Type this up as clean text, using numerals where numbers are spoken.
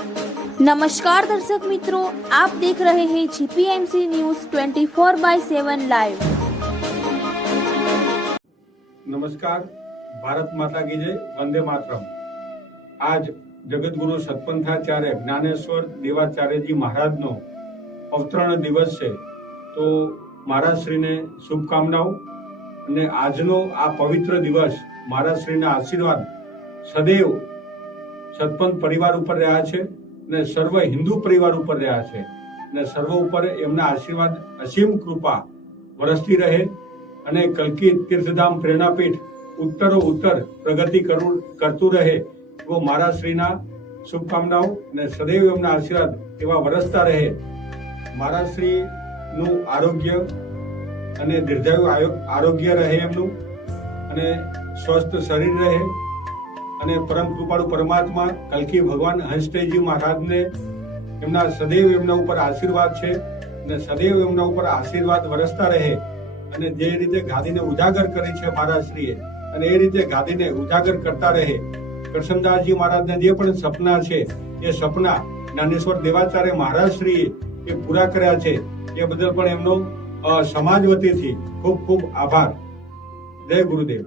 नमस्कार दर्शक मित्रों, आप देख रहे हैं जीपीएमसी न्यूज 24/7 लाइव। नमस्कार, भारत माता की जय, वंदे मातरम। आज जगत गुरु सतपंथाचार्य ज्ञानेश्वर देवाचार्य जी महाराज नो अवतरण दिवस है। तो महाराज श्री ने शुभकामनाओं અને આજનો આ પવિત્ર દિવસ મહારાજ શ્રીના આશીર્વાદ સદૈવ સતપંથ પરિવાર ઉપર રહ્યા છે અને સર્વ હિન્દુ પરિવાર ઉપર રહ્યા છે અને સર્વ ઉપર એમના આશીર્વાદ અસીમ કૃપા વરસતી રહે અને કલ્કી તીર્થધામ પ્રેરણાપીઠ ઉત્તરો ઉત્તર પ્રગતિ કરતું રહે એવો મહારાજ શ્રીના શુભકામનાઓ અને સદૈવ એમના આશીર્વાદ એવા વરસતા રહે। મહારાજ શ્રીનું આરોગ્ય અને દીર્ઘાયુ આરોગ્ય રહે એમનું અને સ્વસ્થ શરીર રહે અને પરમ કૃપાળુ પરમાત્મા કલ્કી ભગવાન હંસદેવજી મહારાજને એમના સદૈવ એમના ઉપર આશીર્વાદ છે અને સદૈવ એમના ઉપર આશીર્વાદ વરસતા રહે અને જે રીતે ગાદીને ઉજાગર કરી છે મહારાજશ્રીએ અને એ રીતે ગાદીને ઉજાગર કરતા રહે। કરશનદાસજી મહારાજને જે પણ સપના છે એ સપના જ્ઞાનેશ્વર દેવાચાર્ય મહારાજશ્રીએ એ પૂરા કર્યા છે એ બદલ પણ એમનો સમાજ વતીથી ખૂબ ખૂબ આભાર। જય ગુરુદેવ।